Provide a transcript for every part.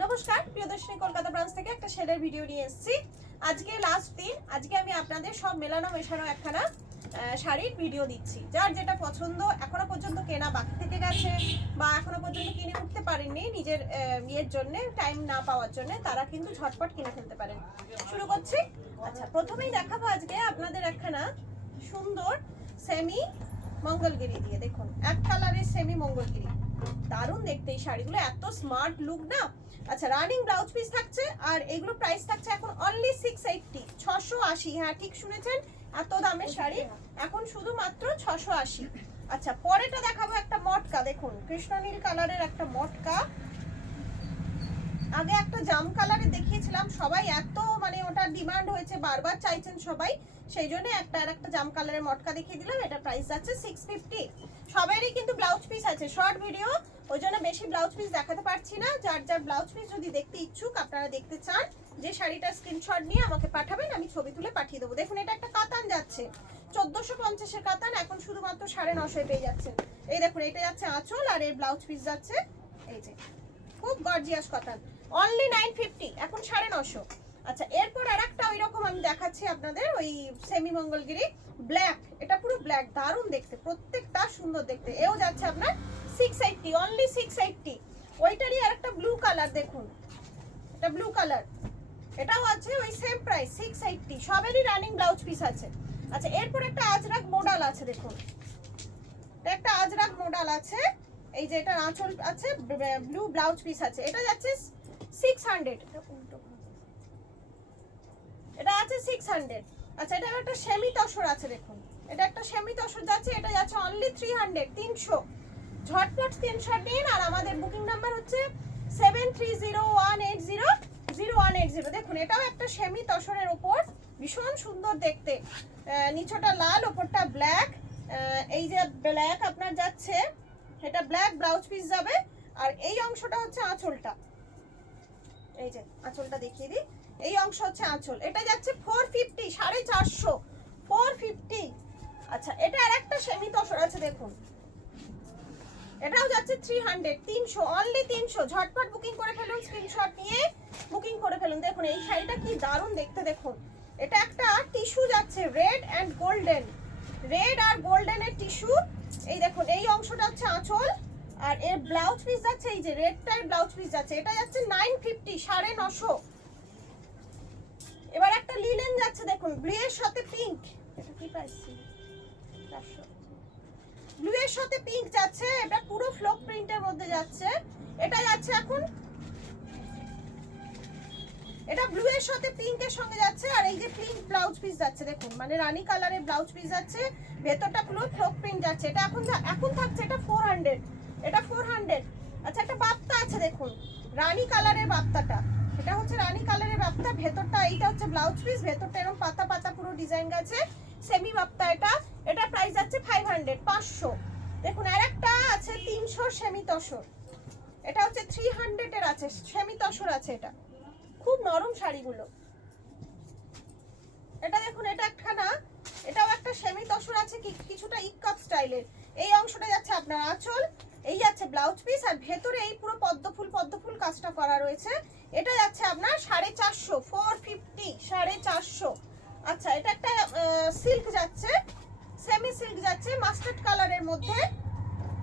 নমস্কার, প্রিয়দর্শিনী কলকাতা ব্রাঞ্চ থেকে একটা সেলের ভিডিও নিয়ে এসেছি। আজকে লাস্ট দিন, আজকে আমি আপনাদের সব মেলানো মেশানো একখানা শাড়ির ভিডিও দিচ্ছি। যার যেটা পছন্দ, এখনো পর্যন্ত কেনা বাকি থেকে গেছে বা এখনো পর্যন্ত কিনে উঠতে পারেননি নিজের বিয়ের জন্য, টাইম না পাওয়ার জন্য, তারা কিন্তু ঝটপট কিনে ফেলতে পারেন। শুরু করছি। আচ্ছা, প্রথমেই দেখাবো আজকে আপনাদের একখানা সুন্দর সেমি মঙ্গলগিরি দিয়ে। দেখুন, এক কালারের সেমি মঙ্গলগিরি, দারুণ দেখতে এই শাড়িগুলো, এত স্মার্ট লুক না। আচ্ছা, রানিং ব্লাউজ পিস থাকছে আর এগুলো প্রাইস থাকছে এখন অনলি 680, 680। হ্যাঁ, ঠিক শুনেছেন, এত দামের শাড়ি এখন শুধুমাত্র 680। আচ্ছা, পরেটা দেখাবো একটা মটকা। দেখুন, কৃষ্ণনীল কালারের একটা মটকা। আগে একটা জাম কালারে দেখিয়েছিলাম, সবাই এত মানে ওটা ডিমান্ড হয়েছে, বারবার চাইছেন সবাই, সেই জন্য একটা জাম কালারের মটকা দেখিয়ে দিলাম। এটা প্রাইস আছে 650। সবারই কিন্তু ব্লাউজ পিস আছে, শর্ট ভিডিও, ওই জন্য বেশি ব্লাউজ পিস দেখাতে পারছি না। যার যার ব্লাউজ পিস যদি দেখতে ইচ্ছুক, আপনারা দেখতে চান, যে শাড়িটার স্ক্রিনশট নিয়ে আমাকে পাঠাবেন, আমি ছবি তুলে পাঠিয়ে দেবো। দেখুন, এটা একটা কাতান যাচ্ছে 1450-এর কাতান, এখন শুধুমাত্র 950 পেয়ে যাচ্ছেন। এই দেখুন, এটা যাচ্ছে আঁচল আর এর ব্লাউজ পিস যাচ্ছে এই যে, খুব গর্জিয়াস কাতান, অনলি 950, এখন 950। আচ্ছা, এরপর আর একটা ওই রকম আমি দেখাচ্ছি আপনাদের, ওই সেমি মঙ্গলগিরি ব্ল্যাক। এটা পুরো ব্ল্যাক, দারুণ দেখতে, প্রত্যেকটা সুন্দর দেখতে। এও যাচ্ছে আপনার 680, অনলি 680। ওইটারই আর একটা ব্লু কালার, দেখুন এটা ব্লু কালার, এটাও আছে ওই সেম প্রাইস 680। সবেরই রানিং ব্লাউজ পিস আছে। আচ্ছা, এরপর একটা আজরাক মডেল আছে। দেখুন, একটা আজরাক মডেল আছে, এই যে এটা আঁচল আছে, ব্লু ব্লাউজ পিস আছে। এটা যাচ্ছে 600, এটা আছে 600। আচ্ছা, এটা একটা সেমি তসর আছে। দেখুন, এটা একটা সেমি তসর যাচ্ছে, এটা যাচ্ছে অনলি 300, 300। ঝটপট স্ক্রিনশট নিন। আর আমাদের বুকিং নাম্বার হচ্ছে 7301800180। দেখুন, এটাও একটা সেমি তসরের ওপর, ভীষণ সুন্দর দেখতে, নিচটা লাল, ওপরটা ব্ল্যাক। এই যে ব্ল্যাক আপনার যাচ্ছে, এটা ব্ল্যাক ব্লাউজ পিস যাবে। আর এই অংশটা হচ্ছে আঁচলটা, এই যে আঁচলটা দেখিয়ে দিই, এই অংশ হচ্ছে আঁচল। এটা যাচ্ছে 450, 450, 450। আচ্ছা, এটা আর একটা সেমি তসর আছে। দেখুন, এটাও যাচ্ছে 300, 300, অনলি 300। ঝটপট বুকিং করে ফেলুন, স্ক্রিনশট নিয়ে বুকিং করে ফেলুন। দেখুন, এই শাড়িটা কি দারুণ দেখতে। দেখুন, এটা একটা টিস্যু যাচ্ছে, রেড অ্যান্ড গোল্ডেন, রেড আর গোল্ডেনের টিস্যু। এই দেখুন, এই অংশটা হচ্ছে আঁচল আর এর ব্লাউজ পিস যাচ্ছে এই যে রেডটার ব্লাউজ পিস যাচ্ছে, এটা যাচ্ছে 950, 950। এবার একটা লিনেন যাচ্ছে, দেখুন ব্লু এর সাথে পিঙ্ক, এটা কি প্রাইস? 400। ব্লু এর সাথে পিঙ্ক যাচ্ছে, এটা পুরো ফ্লোক প্রিন্টের মধ্যে যাচ্ছে। এটা যাচ্ছে এখন, এটা ব্লু এর সাথে পিঙ্কের সঙ্গে যাচ্ছে। আর এই যে পিঙ্ক ব্লাউজ পিস যাচ্ছে, দেখুন মানে রানী কালারের ব্লাউজ পিস যাচ্ছে, ভেতরটা পুরো ফ্লোক প্রিন্ট যাচ্ছে। এটা এখন থাকছে এটা 400, এটা 400। আচ্ছা, একটা বাপ্তা আছে, দেখুন রানী কালারের বাপ্তাটা, এটা হচ্ছে রানী কালারের বাপ্তা, ভেতরটা এইটা হচ্ছে ব্লাউজ পিস, ভেতরটা এরকম পাতা পাতা পুরো ডিজাইন গেছে, সেমি বাপ্তা। এটা প্রাইস যাচ্ছে 500, 500। দেখুন, আর একটা আছে 300 সেমি তসর, এটা হচ্ছে 300 এর আছে, সেমি তসর আছে। এটা খুব নরম শাড়িগুলো। এটা দেখুন, এটা একখানা, এটাও একটা সেমি তসর আছে, কিছুটা ইক্কাপ স্টাইলের। এই অংশটা যাচ্ছে আপনার আঁচল, এই যাচ্ছে ব্লাউজ পিস, আর ভেতরে এই পুরো পদ্ম ফুল কাজটা করা রয়েছে। এটা যাচ্ছে আপনার 450, 450, 450। আচ্ছা, এটা একটা সিল্ক যাচ্ছে, সেমি সিল্ক যাচ্ছে মাস্টার্ড কালারের মধ্যে।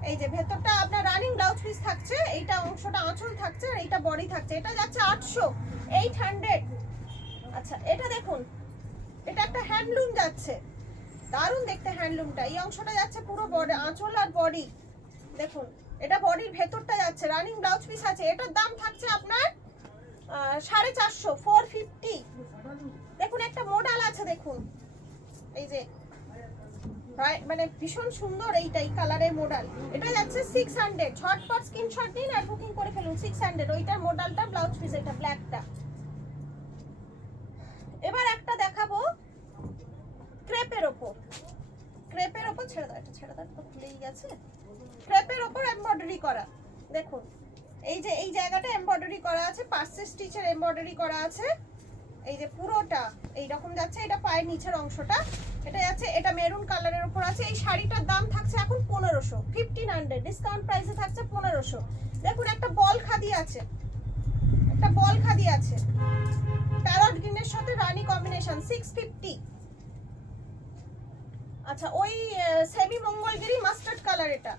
এই যে ভেতরটা আপনার রানিং ব্লাউজ পিস থাকছে, এইটা অংশটা আঁচল থাকছে আর এইটা বডি থাকছে। এটা যাচ্ছে 800, 800। আচ্ছা, এটা দেখুন, এটা একটা হ্যান্ডলুম যাচ্ছে, দারুণ দেখতে হ্যান্ডলুমটা। এই অংশটা যাচ্ছে পুরো বডি, আঁচল আর বডি। দেখুন, এটা বডির ভেতরটা যাচ্ছে, রানিং ব্লাউজ পিস আছে। এটার দাম থাকছে আপনার 450, 450। দেখুন, একটা মডেল আছে, দেখুন এই যে, মানে ভীষণ সুন্দর এইটাই কালারের মডেল। এটা যাচ্ছে 600। ঝটপট স্ক্রিনশট নিন আর বুকিং করে ফেলুন, 600। ওইটার মডেলটা ব্লাউজ পিস, এটা ব্ল্যাকটা। এবার একটা দেখাবো ক্রেপের ওপর, ক্রেপের ওপর, ছেড়ে দাও, এটা ছেড়ে দাও, তো খুলেই গেছে। ক্রেপের ওপর এমব্রয়ডারি করা। দেখুন, এই যে এই জায়গাটা এমব্রয়ডারি করা আছে, পার্সে স্টিচের এমব্রয়ডারি করা আছে। এই যে পুরোটা এইরকম যাচ্ছে, এটা পায়ের নিচের অংশটা, এটা যাচ্ছে, এটা মেরুন কালারের উপর আছে। এই শাড়িটার দাম থাকছে এখন 1500, 1500, ডিসকাউন্ট প্রাইসে থাকছে 1500। দেখুন, একটা বল খাদি আছে, একটা বল খাদি আছে, প্যারট গ্রিনের সাথে রানী কম্বিনেশন, 650। আচ্ছা ওই সেমি মঙ্গলগিরি মাস্টার্ড কালার, এটা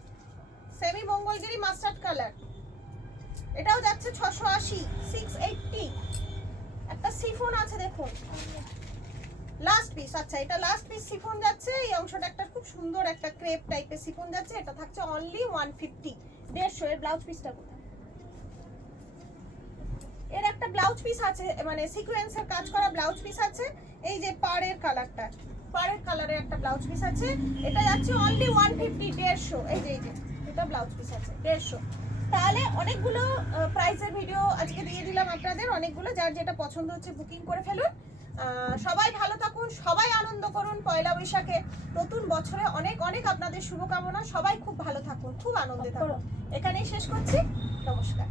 সেমি মঙ্গলগিরি মাস্টার্ড কালার, এটাও যাচ্ছে 680, 680। একটা সিফন আছে দেখুন, লাস্ট পিস। আচ্ছা এটা লাস্ট পিস সিফন যাচ্ছে, এই অংশটা একটা খুব সুন্দর একটা ক্রেপ টাইপের সিফন যাচ্ছে, এটা থাকছে অনলি 150, 150। এর ব্লাউজ পিসটা কোথায়? এর একটা ব্লাউজ পিস আছে, মানে সিকোয়েন্সের কাজ করা ব্লাউজ পিস আছে, এই যে পাড়ের কালারটা, পাড়ের কালারের একটা ব্লাউজ পিস আছে, এটা যাচ্ছে অনলি 150, 150। এই যে এটা ব্লাউজ পিস আছে 150। তাহলে অনেকগুলো প্রাইসের ভিডিও আজকে দিয়ে দিলাম আপনাদের, অনেকগুলো, যার যেটা পছন্দ হচ্ছে বুকিং করে ফেলুন। সবাই ভালো থাকুন, সবাই আনন্দ করুন পয়লা বৈশাখে, নতুন বছরে অনেক অনেক আপনাদের শুভকামনা। সবাই খুব ভালো থাকুন, খুব আনন্দে থাকুন। এখানেই শেষ করছি, নমস্কার।